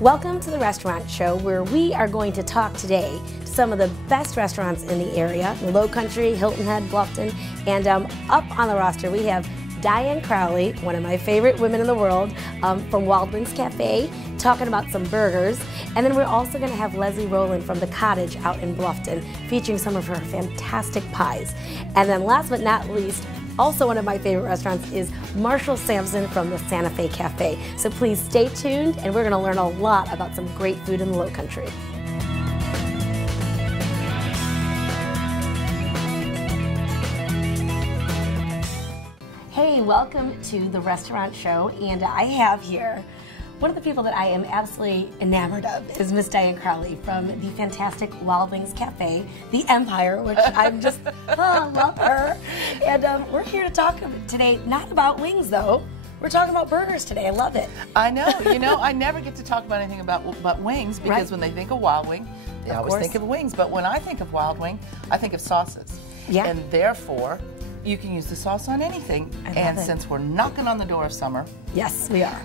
Welcome to the Restaurant Show, where we are going to talk today to some of the best restaurants in the area, the Low Country, Hilton Head, Bluffton, and up on the roster we have Diane Crowley, one of my favorite women in the world, from Wild Wings Cafe, talking about some burgers. And then we're also going to have Leslie Rowland from The Cottage out in Bluffton, featuring some of her fantastic pies. And then last but not least, also one of my favorite restaurants is Marshall Samson from the Santa Fe Cafe. So please stay tuned, and we're going to learn a lot about some great food in the Low Country. Hey, welcome to the Restaurant Show, and I have here one of the people that I am absolutely enamored of is Miss Diane Crowley from the fantastic Wild Wings Cafe, the Empire, which I'm just, love her. And we're here to talk today, not about wings though. We're talking about burgers today. I love it. I know. You know, I never get to talk about anything about wings because when they think of Wild Wing, they always think of wings. But when I think of Wild Wing, I think of sauces. Yeah. And therefore, you can use the sauce on anything. And since we're knocking on the door of summer, yes, we are.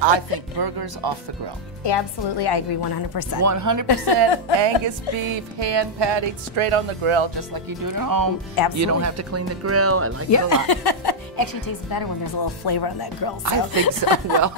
I think burgers off the grill. Absolutely, I agree 100%. 100% Angus beef, hand patted, straight on the grill, just like you do at home. Absolutely. You don't have to clean the grill. I like it a lot. Actually, it tastes better when there's a little flavor on that grill. So. I think so. Well,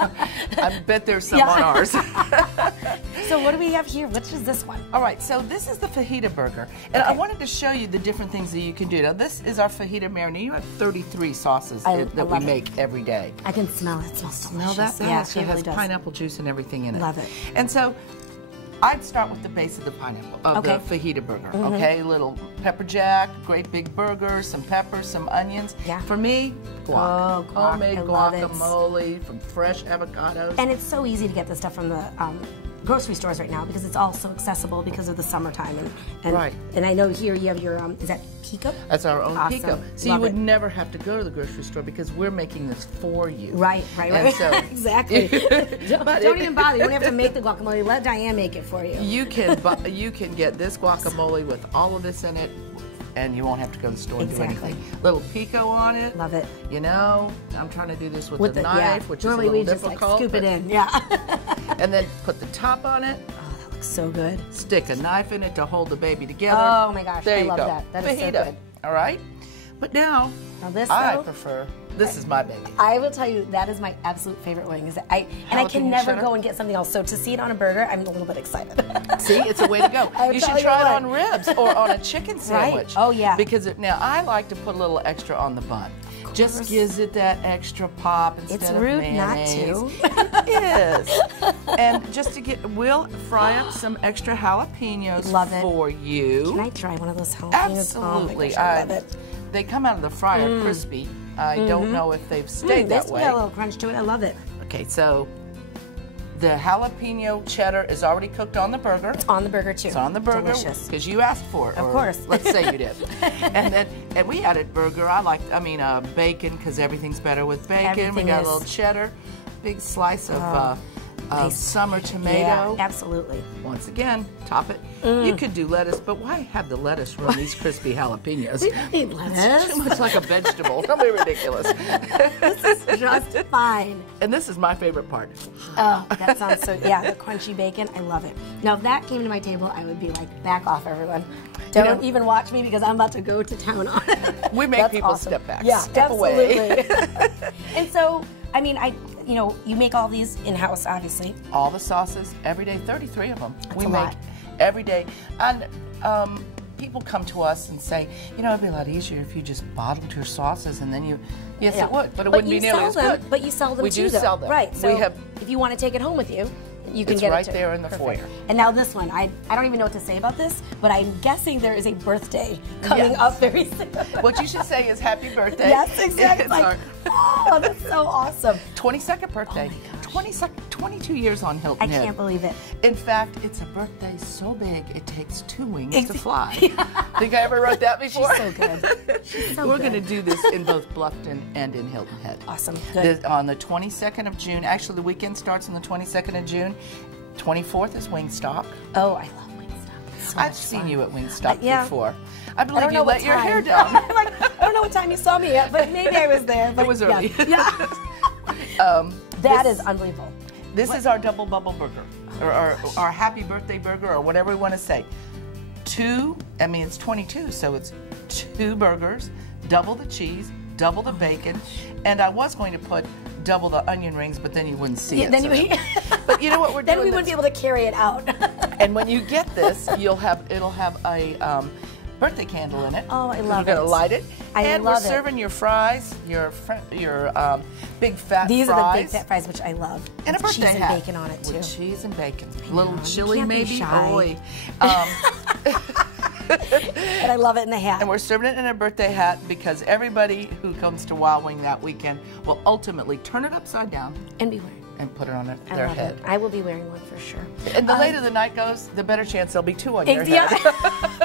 I bet there's some on ours. So what do we have here? Which is this one? All right, so this is the Fajita Burger. And I wanted to show you the different things that you can do. Now, this is our Fajita marinade. You have 33 sauces that we make every day. I can smell it. It smells delicious. Smell that? Yeah, it has pineapple juice and everything in it. Love it. And so I'd start with the base of the pineapple, of the Fajita Burger. Okay, little pepper jack, great big burger, some peppers, some onions. Yeah. For me, guac. Homemade guacamole from fresh avocados. And it's so easy to get this stuff from the grocery stores right now because it's all so accessible because of the summertime. And I know here you have your, is that pico? That's our own pico. So you would never have to go to the grocery store because we're making this for you. Right. So, exactly. Don't even bother. You don't have to make the guacamole. Let Diane make it for you. You can get this guacamole with all of this in it, and you won't have to go to the store and do anything. Little pico on it. Love it. You know, I'm trying to do this with the knife, which is a little difficult. Just like scoop it in. And then put the top on it. Oh, that looks so good. Stick a knife in it to hold the baby together. Oh my gosh, I love that. That is Fajita. so good. All right? But now this, I prefer, this is my baby. I will tell you, that is my absolute favorite wing. And I can never go and get something else. So to see it on a burger, I'm a little bit excited. See, it's a way to go. You should try it on ribs or on a chicken sandwich. Right? Oh, yeah. Because now I like to put a little extra on the bun. Just gives it that extra pop instead of mayonnaise. It's rude not to. It is. And just to we'll fry up some extra jalapenos for you. Can I try one of those jalapenos? Absolutely. Oh my gosh, I love it. They come out of the fryer crispy. I don't know if they've stayed that way. This got a little crunch to it. I love it. Okay, so the jalapeno cheddar is already cooked on the burger. It's on the burger too. It's on the burger because you asked for it. Of course. Let's say you did. And we added burger. Bacon because everything's better with bacon. We got a little cheddar, big slice of summer tomato. Yeah, absolutely. Once again, top it. You could do lettuce, but why have the lettuce ruin these crispy jalapenos? We don't need lettuce. It's too much like a vegetable. Don't be ridiculous. This is just fine. And this is my favorite part. Oh, that sounds so, the crunchy bacon, I love it. Now, if that came to my table, I would be like, back off, everyone. Don't even watch me because I'm about to go to town on it. We make people step back, step away. And so, I mean, you make all these in-house, obviously. All the sauces, every day, 33 of them. We make every day. And people come to us and say, it'd be a lot easier if you just bottled your sauces and then yes, it would, but it wouldn't be nearly as good. But you sell them too, though. We do sell them. Right, so if you want to take it home with you, you can get it right there in the foyer. And now this one, I don't even know what to say about this, but I'm guessing there is a birthday coming up very soon. What you should say is happy birthday. Yes, exactly. Oh, that's so awesome. 22nd birthday. Oh my gosh. 22 years on Hilton Head. I can't believe it. In fact, it's a birthday so big, it takes 2 wings to fly. Think I ever wrote that before? She's so good. She's so We're going to do this in both Bluffton and in Hilton Head. Awesome. Good. On the 22nd of June, actually the weekend starts on the 22nd of June. 24th is Wingstop. Oh, I love Wingstop. I've seen you at Wingstop before. I believe you let your hair down. I don't know what time you saw me at, but maybe I was there. It was early. That is unbelievable. This is our double bubble burger. or our happy birthday burger, or whatever we want to say. It's 22, so it's 2 burgers, double the cheese, double the bacon, and I was going to put double the onion rings, but then you wouldn't see it. But you know what we're doing? Then we wouldn't be able to carry it out. And when you get this, it'll have a birthday candle in it. Oh, I love it. We're going to light it. And we're serving your fries, your big fat fries. These are the big fat fries, which I love. And a birthday cheese hat. and bacon on it, too. With cheese and bacon. A little chili, maybe. Oy. And I love it in the hat. And we're serving it in a birthday hat because everybody who comes to Wild Wing that weekend will ultimately turn it upside down. And be wearing. And put it on their head. I will be wearing one for sure. And the later the night goes, the better chance there'll be 2 on your head.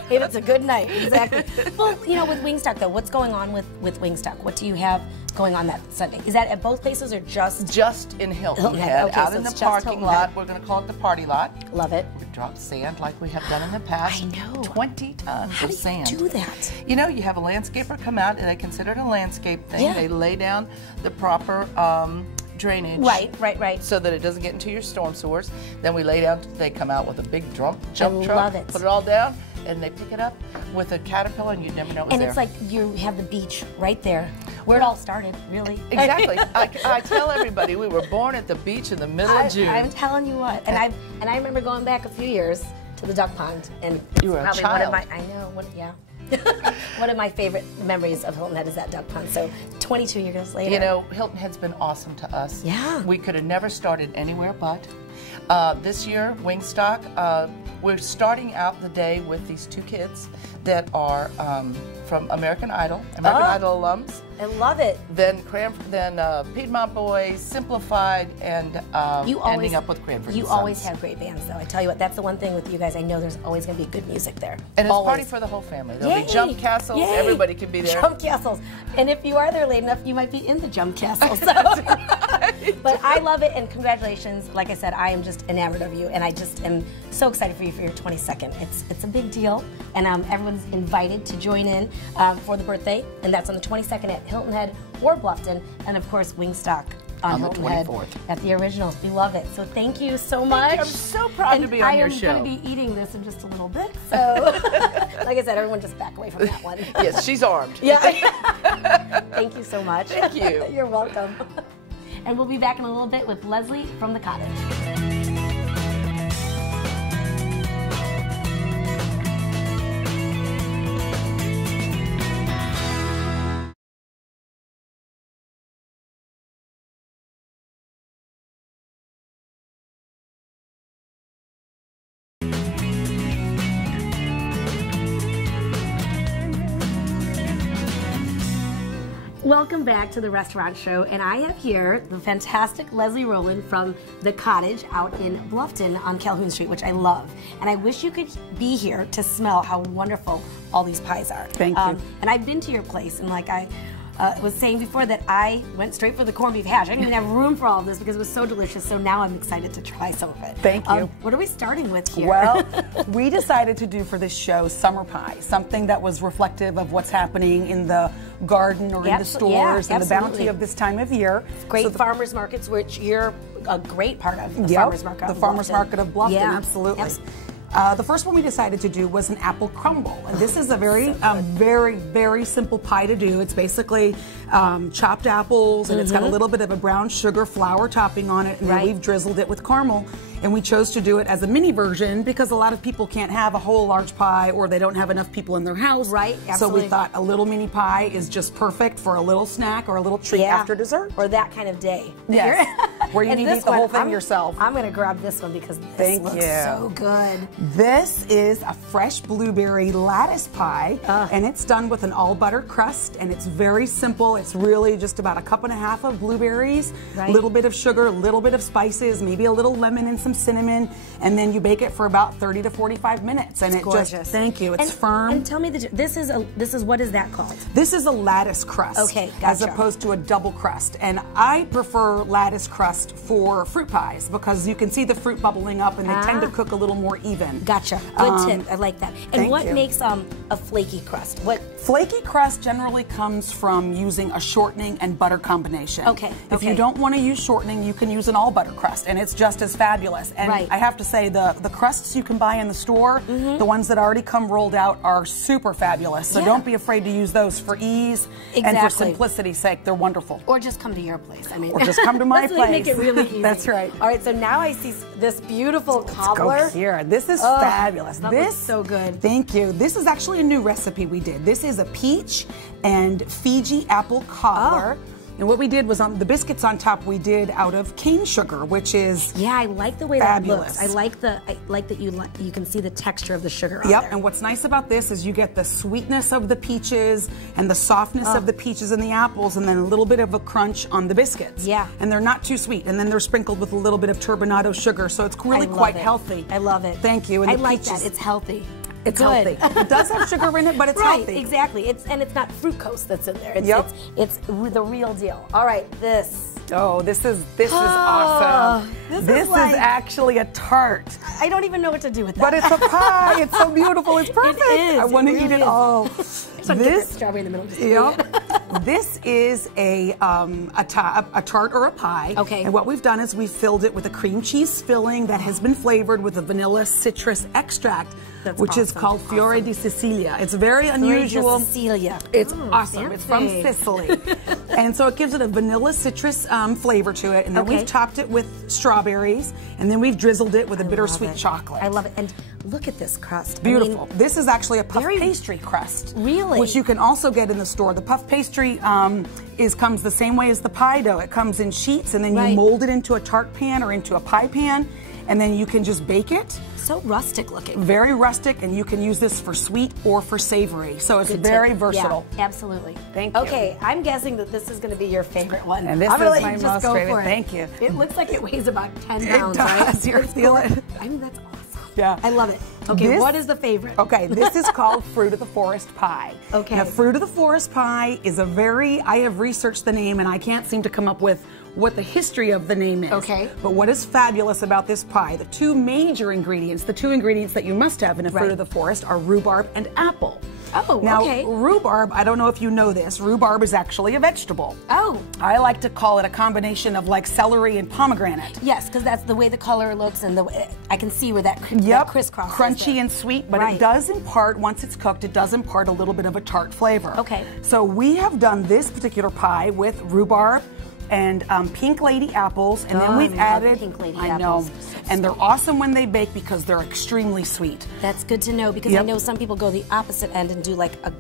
If it's a good night, exactly. Well, you know, with Wingstop though, what's going on with Wingstop? What do you have going on that Sunday? Is that at both places or just in Hilton Head? Okay, out so in the parking lot. We're going to call it the party lot. Love it. We drop sand like we have done in the past. I know. 20 tons How of do you sand. do that? You know, you have a landscaper come out, and they consider it a landscape thing. Yeah. They lay down the proper drainage. Right. So that it doesn't get into your storm sewers. Then we lay down, they come out with a big jump truck, love it. put it all down, and they pick it up with a Caterpillar, and you'd never know it was and there. it's like you have the beach right there, where it all started, really. Exactly. I tell everybody we were born at the beach in the middle of June. I'm telling you what, and I remember going back a few years to the duck pond, and you were probably a child. One of my favorite memories of Hilton Head is that duck pond. So 22 years later. You know, Hilton Head's been awesome to us. Yeah. We could have never started anywhere but. This year, Wingstock, we're starting out the day with these 2 kids that are from American Idol Idol alums. I love it. Then Piedmont Boys, Simplified, and ending up with Cranford. You always have great bands, though. I tell you what, that's the one thing with you guys. I know there's always going to be good music there. And it's a party for the whole family. There'll be jump castles. Yay. Everybody can be there. Jump castles. And if you are there late enough, you might be in the jump castle. So. But I love it, and congratulations. Like I said, I am just enamored of you, and I just am so excited for you for your 22nd. It's a big deal, and everyone's invited to join in for the birthday, and that's on the 22nd at Hilton Head or Bluffton, and of course Wingstock on Hilton the 24th. Head at the Originals. We love it. So thank you so much. I'm so proud to be on your show. I am going to be eating this in just a little bit. So, like I said, everyone just back away from that one. Yes, she's armed. Yeah. Thank you so much. Thank you. You're welcome. And we'll be back in a little bit with Leslie from the Cottage. Welcome back to the Restaurant Show, and I have here the fantastic Leslie Rowland from the Cottage out in Bluffton on Calhoun Street, which I love. And I wish you could be here to smell how wonderful all these pies are. Thank you. And I've been to your place, and like I was saying before, that I went straight for the corned beef hash. I didn't even have room for all of this because it was so delicious, so now I'm excited to try some of it. Thank you. What are we starting with here? Well, we decided to do for this show summer pie, something that was reflective of what's happening in the garden or in the stores and the bounty of this time of year. Great farmers markets, which you're a great part of. The farmers market. The farmers market of Bluffton, yeah. absolutely. The first one we decided to do was an apple crumble, and this is a very, very simple pie to do. It's basically chopped apples, and it's got a little bit of a brown sugar flour topping on it, and then we've drizzled it with caramel. And we chose to do it as a mini version because a lot of people can't have a whole large pie, or they don't have enough people in their house. Right, absolutely. So we thought a little mini pie is just perfect for a little snack or a little treat after dessert. Or that kind of day. Yes. Where you need to eat the whole thing yourself. I'm going to grab this one because this looks so good. This is a fresh blueberry lattice pie, and it's done with an all buttered crust, and it's very simple. It's really just about 1.5 cups of blueberries, a little bit of sugar, a little bit of spices, maybe a little lemon and some cinnamon, and then you bake it for about 30 to 45 minutes, and it's gorgeous. Thank you. It's firm. And tell me, this is what is that called? This is a lattice crust. Okay, gotcha. As opposed to a double crust, and I prefer lattice crust for fruit pies because you can see the fruit bubbling up, and they tend to cook a little more even. Gotcha. Good tip. I like that. And what makes a flaky crust? What Flaky crust generally comes from using a shortening and butter combination. Okay. If you don't want to use shortening, you can use an all butter crust, and it's just as fabulous. And I have to say, the crusts you can buy in the store, the ones that already come rolled out, are super fabulous. So don't be afraid to use those for ease and for simplicity's sake. They're wonderful. Or just come to your place. I mean, or just come to my place. Make it really easy. That's right. All right. So now I see this beautiful cobbler. Let's go here. This is fabulous. That looks so good. Thank you. This is actually a new recipe we did. This is a peach and Fiji apple cobbler. And what we did was on the biscuits on top we did out of cane sugar, which is I like the way fabulous. that looks. I like that you can see the texture of the sugar on there. And what's nice about this is you get the sweetness of the peaches and the softness of the peaches and the apples, and then a little bit of a crunch on the biscuits. And they're not too sweet, and then they're sprinkled with a little bit of turbinado sugar, so it's really quite healthy. I love it. Thank you. And I like that. It's healthy. It's healthy. It does have sugar in it, but it's healthy. Exactly. It's not fructose that's in there. It's the real deal. All right, this. Oh, this is awesome. This is actually a tart. I don't even know what to do with that. But it's a pie. It's so beautiful. It's perfect. It is. I want to eat it all. This strawberry in the middle. This is a tart or a pie. Okay. And what we've done is we've filled it with a cream cheese filling that has been flavored with a vanilla citrus extract, which is called Fiore di Sicilia. It's very unusual. Fiore di Sicilia. It's awesome. It's from Sicily. And so it gives it a vanilla citrus flavor to it. And then we've topped it with strawberries. And then we've drizzled it with a bittersweet chocolate. I love it. And look at this crust. Beautiful. I mean, this is actually a puff pastry crust. Really? Which you can also get in the store. The puff pastry comes the same way as the pie dough. It comes in sheets, and then you mold it into a tart pan or into a pie pan, and then you can just bake it. So rustic looking. Very rustic, and you can use this for sweet or for savory. So it's very versatile. Yeah, absolutely. Thank you. Okay, I'm guessing that this is going to be your favorite one. And this is my most favorite. Thank you. It looks like it weighs about 10 pounds, it does. You're feeling. I mean, that's awesome. Yeah. I love it. Okay, what is the favorite? Okay, this is called Fruit of the Forest Pie. Okay. Now, Fruit of the Forest Pie is I have researched the name, and I can't seem to come up with what the history of the name is. Okay. But what is fabulous about this pie, the two major ingredients, the two ingredients that you must have in a Fruit of the Forest are rhubarb and apple. Oh, now, okay. Rhubarb, I don't know if you know this, rhubarb is actually a vegetable. Oh. I like to call it a combination of like celery and pomegranate. Yes, because that's the way the color looks, and the way I can see where that crisscross is. Crunchy and sweet, but it does impart, once it's cooked, it does impart a little bit of a tart flavor. Okay. So we have done this particular pie with rhubarb and pink lady apples, and then we've added pink lady I apples. know, and they're awesome when they bake because they're extremely sweet. That's good to know, because I know some people go the opposite end and do like a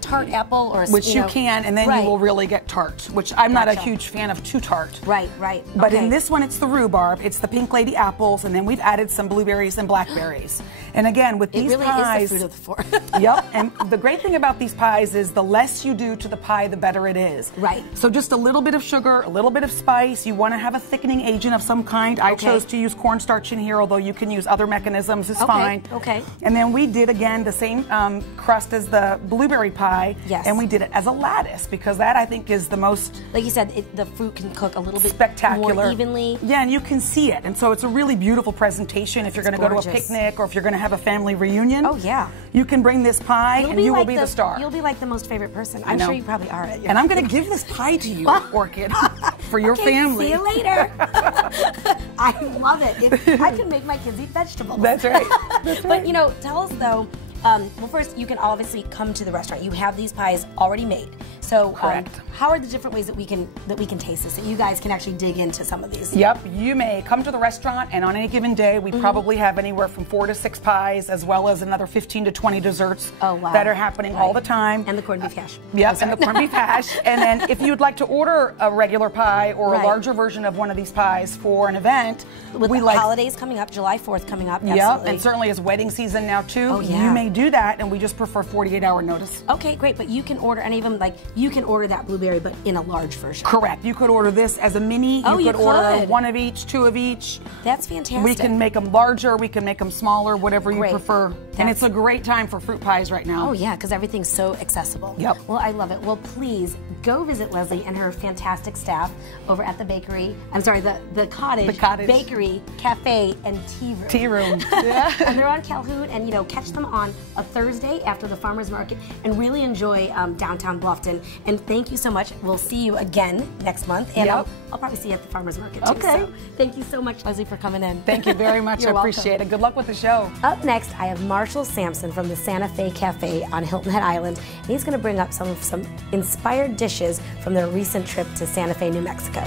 tart apple, or which you can, and then you will really get tart, which I'm not a huge fan of too tart. Right. But in this one, it's the rhubarb, it's the pink lady apples, and then we've added some blueberries and blackberries. And again, with these pies, is the fruit of the forest. Yep. And the great thing about these pies is the less you do to the pie, the better it is. Right. So just a little bit of sugar, a little bit of spice. You want to have a thickening agent of some kind. I chose to use cornstarch in here, although you can use other mechanisms. It's fine. Okay. And then we did again the same crust as the blueberry pie. Yes. And we did it as a lattice because that I think is the most, like you said, the fruit can cook a little bit spectacular, more evenly. Yeah, and you can see it, and so it's a really beautiful presentation if you're going to go to a picnic or if you're going to have a family reunion. Oh yeah. You can bring this pie and you will be the star. You'll be like the most favorite person. I'm sure you probably are. And I'm going to give this pie to you, Orchid, for your family. See you later. I love it. I can make my kids eat vegetables. That's right. But you know, tell us though. Well, first, you can obviously come to the restaurant. You have these pies already made. So, how are the different ways that we can taste this? So you guys can actually dig into some of these. Yep, you may come to the restaurant, and on any given day, we probably have anywhere from 4 to 6 pies, as well as another 15 to 20 desserts that are happening all the time. And the corned beef hash. Yep, and the corned beef hash. And then, if you'd like to order a regular pie or a larger version of one of these pies for an event, with the holidays coming up, July 4th coming up. Yep, and certainly it's wedding season now too. Oh, yeah. You may do that, and we just prefer 48-hour notice. Okay, great. But you can order any of them, like you can order that blueberry, but in a large version. Correct. You could order this as a mini. Oh, you could order 1 of each, 2 of each. That's fantastic. We can make them larger. We can make them smaller, whatever you prefer. And it's a great time for fruit pies right now. Oh yeah, because everything's so accessible. Yep. Well, I love it. Well, please go visit Leslie and her fantastic staff over at the bakery. I'm sorry, the Cottage Bakery, Cafe, and Tea Room. Tea Room. Yeah. And they're on Calhoun, and catch them on a Thursday after the farmers market, and really enjoy downtown Bluffton. And thank you so much. We'll see you again next month, and I'll probably see you at the farmers market too. Okay. So thank you so much, Leslie, for coming in. Thank you very much. I appreciate it. Good luck with the show. Up next, I have Marshall Samson from the Santa Fe Cafe on Hilton Head Island. And he's going to bring up some inspired dishes from their recent trip to Santa Fe, New Mexico.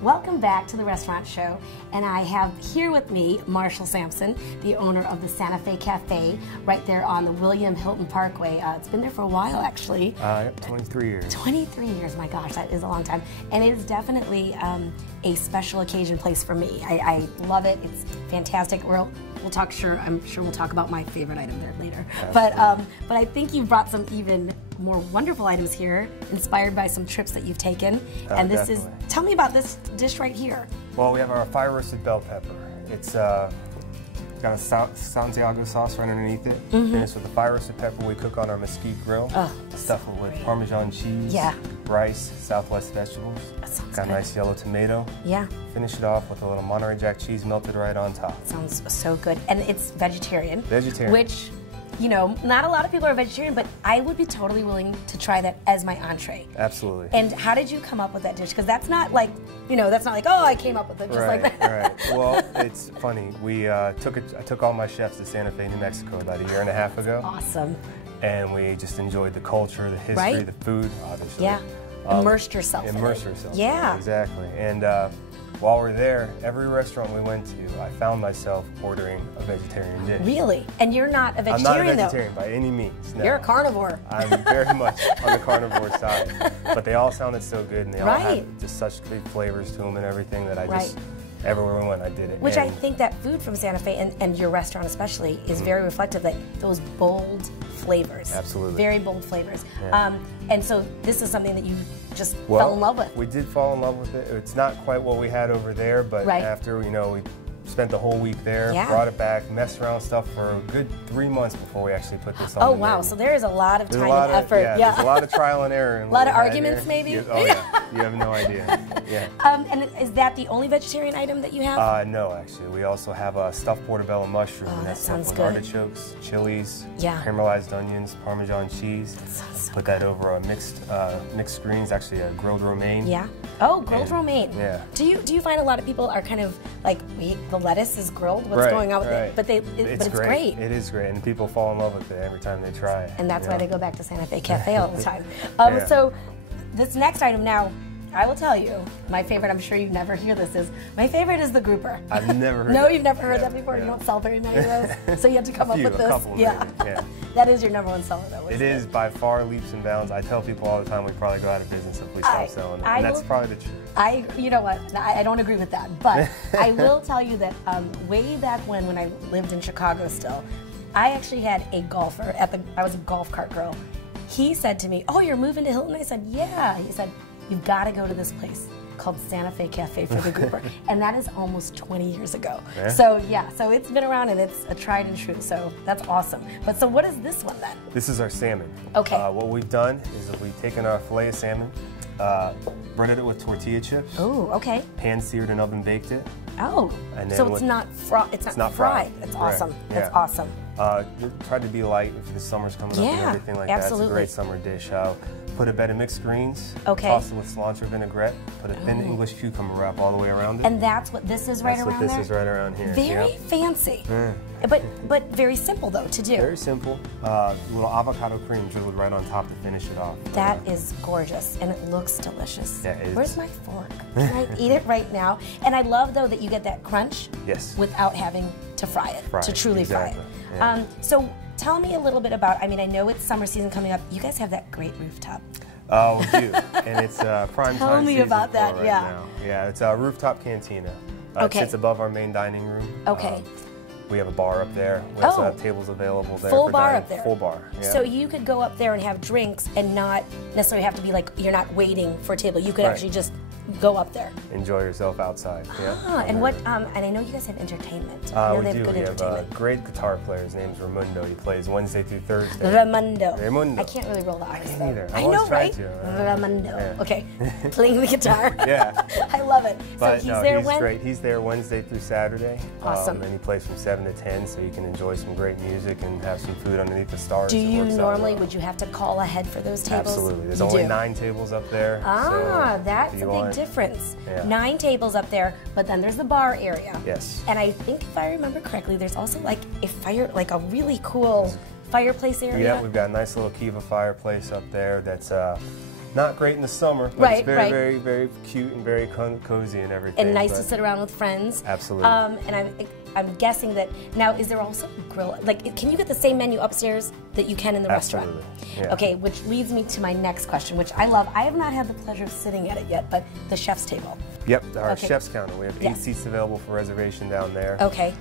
Welcome back to the restaurant show, and I have here with me Marshall Samson, the owner of the Santa Fe Cafe, right there on the William Hilton Parkway. It's been there for a while, actually. 23 years. 23 years, my gosh, that is a long time. And it is definitely a special occasion place for me. I love it. It's fantastic. We'll talk. I'm sure we'll talk about my favorite item there later. But I think you've brought some even more wonderful items here, inspired by some trips that you've taken. And this definitely. tell me about this dish right here. Well, we have our fire roasted bell pepper. It's got a Santiago sauce right underneath it. Finished with the fire roasted pepper we cook on our mesquite grill. Stuff it with Parmesan cheese, rice, Southwest vegetables. That sounds got good. a nice yellow tomato. Yeah. Finish it off with a little Monterey Jack cheese melted right on top. Sounds so good. And it's vegetarian. Vegetarian. Which, not a lot of people are vegetarian, but I would be totally willing to try that as my entree. Absolutely. And how did you come up with that dish? Because that's not like, that's not like, oh, I came up with it just like that. Right. Well, it's funny. I took all my chefs to Santa Fe, New Mexico about a year and a half ago. Awesome. And we just enjoyed the culture, the history, the food, obviously. Yeah. Immersed yourself in it. Immerse yourself. Yeah. Exactly. And while we're there, every restaurant we went to, I found myself ordering a vegetarian dish. Really? And you're not a vegetarian, I'm not a vegetarian by any means. No. You're a carnivore. I'm very much on the carnivore side. But they all sounded so good, and they all had just such great flavors to them and everything that I just, everywhere we went, I did it. Which I think that food from Santa Fe, and your restaurant especially, is very reflective that those bold flavors. Absolutely. Very bold flavors. Yeah. And so this is something that you just fell in love with. We did fall in love with it. It's not quite what we had over there, but after, we spent the whole week there, brought it back, messed around with stuff for a good 3 months before we actually put this on the menu. So there is a lot of time and effort. There's a lot of trial and error. A lot of arguments, maybe? Oh, yeah. You have no idea. Yeah. And is that the only vegetarian item that you have? No, actually. We also have a stuffed portobello mushroom. Oh, that sounds with good. artichokes, chilies, caramelized onions, Parmesan cheese. That sounds so Put that over a mixed greens, actually a grilled romaine. Yeah. Oh, grilled romaine. Yeah. Do you find a lot of people are kind of like, wait, the lettuce is grilled? What's going on with it? But it's great. It is great, and people fall in love with it every time they try it. And that's why they go back to Santa Fe Cafe all the time. So this next item now, I will tell you, my favorite, I'm sure you never hear this, my favorite is the grouper. I've never heard No, that. you've never heard that before? You don't sell very many of those? So you have to come up with this? A couple, yeah. That is your number one seller, though, It is by far leaps and bounds. I tell people all the time we probably go out of business if we stop selling it. And that's probably the truth. You know what, I don't agree with that, but I will tell you that way back when I lived in Chicago still, I actually had a golfer I was a golf cart girl. He said to me, oh, you're moving to Hilton? I said, yeah. He said, you've got to go to this place called Santa Fe Cafe for the grouper. And that is almost 20 years ago. Yeah. So it's been around and it's a tried and true, so that's awesome. But so what is this one then? This is our salmon. Okay. What we've done is that we've taken our filet of salmon, breaded it with tortilla chips. Oh, okay. Pan seared and oven baked it. Oh, and then so it's not fried. It's not fried. That's awesome. That's awesome. Tried to be light if the summer's coming up and everything like that. It's a great summer dish. Put a bed of mixed greens. Okay. Toss it with cilantro vinaigrette. Put a thin English cucumber wrap all the way around it. And that's what this is right around there? That's what this is right around here. Very fancy. But very simple though to do. Very simple. Little avocado cream drizzled right on top to finish it off. That is gorgeous and it looks delicious. Yeah, it is. Where's my fork? Can I eat it right now? And I love though that you get that crunch without having to fry it, to truly fry it. Yeah. So tell me a little bit about, I know it's summer season coming up. You guys have that great rooftop. Oh, we do. And it's prime time Tell me season about that, now. Yeah, it's a Rooftop Cantina. Okay. It sits above our main dining room. Okay. We have a bar up there. We also have tables available there. Full for bar dining. up there. Full bar. Yeah. So you could go up there and have drinks and not necessarily have to be like, you're not waiting for a table. You could actually just go up there. Enjoy yourself outside. Ah, and what? And I know you guys have entertainment. We do. We have a great guitar player. His name's Raimundo. He plays Wednesday through Thursday. Raimundo. I can't really roll the R's though. Either. I know, right? Raimundo. Yeah. Okay, playing the guitar. Yeah. I love it. But so he's there he's great. He's there Wednesday through Saturday. Awesome. And he plays from 7 to 10, so you can enjoy some great music and have some food underneath the stars. Do you normally? Would you have to call ahead for those tables? Absolutely. There's only 9 tables up there. Ah, so that's a big difference. Yeah. 9 tables up there, but then there's the bar area. Yes. And I think if I remember correctly, there's also like a really cool fireplace area. Yeah, we've got a nice little Kiva fireplace up there that's not great in the summer, but it's very, very, very cute and very cozy and everything. And nice to sit around with friends. Absolutely. And I'm guessing that now, is there also a grill? Like, can you get the same menu upstairs that you can in the restaurant? Yeah. Okay, which leads me to my next question, which I love. I have not had the pleasure of sitting at it yet, but the chef's table. Yep, our chef's counter. We have 8 seats available for reservation down there. Okay.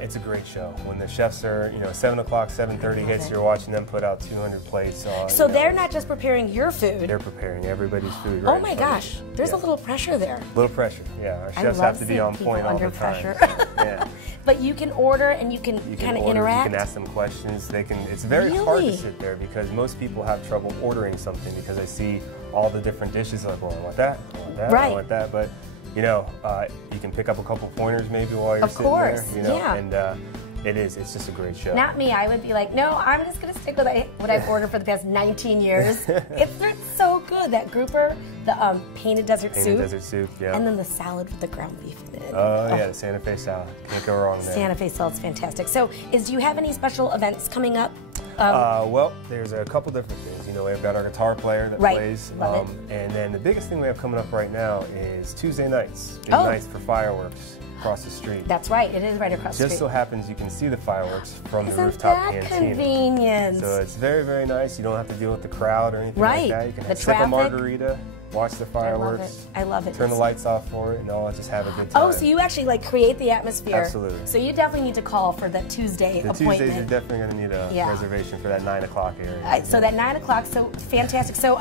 It's a great show. When the chefs are, 7 o'clock, 7:30 hits, you're watching them put out 200 plates. So they're not just preparing your food. They're preparing everybody's food. Oh my gosh, there's a little pressure there. A little pressure, yeah. Our chefs have to be on point all the time. Yeah. But you can order and you can kind of interact. You can ask them questions. It's very hard to sit there because most people have trouble ordering something because they see all the different dishes. Like, well, I want that, I want that, I want that. But you can pick up a couple pointers maybe while you're sitting there. Yeah. And it's just a great show. Not me. I would be like, no, I'm just going to stick with what I've ordered for the past 19 years. It's so good. That grouper, the painted desert soup. Painted desert soup, yeah. And then the salad with the ground beef in it. Oh, yeah, the Santa Fe salad. Can't go wrong there. Santa Fe salad's fantastic. So, do you have any special events coming up? Well, there's a couple different things. We've got our guitar player that plays. Love it. And then the biggest thing we have coming up right now is Tuesday nights. Big nights for fireworks across the street. That's right. It is right across the street. Just so happens you can see the fireworks from the Rooftop Cantina. Isn't that convenient? So it's very, very nice. You don't have to deal with the crowd or anything like that. You can sip a margarita, watch the fireworks. I love it. Turn the lights off for it and all. Just have a good time. Oh, so you actually create the atmosphere. Absolutely. So you definitely need to call for that Tuesday appointment. Tuesdays you're definitely going to need a reservation for that 9 o'clock area. So that 9 o'clock, so fantastic. So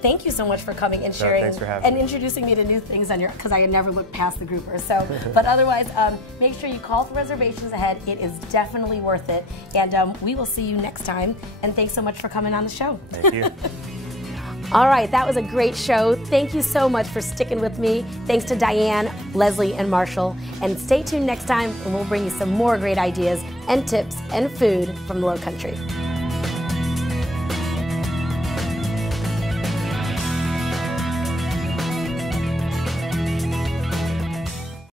thank you so much for coming and sharing and introducing me to new things on because I had never looked past the groupers. So, but otherwise, make sure you call for reservations ahead. It is definitely worth it. And we will see you next time. And thanks so much for coming on the show. Thank you. All right, that was a great show. Thank you so much for sticking with me. Thanks to Diane, Leslie, and Marshall. And stay tuned next time, and we'll bring you some more great ideas and tips and food from the Low Country.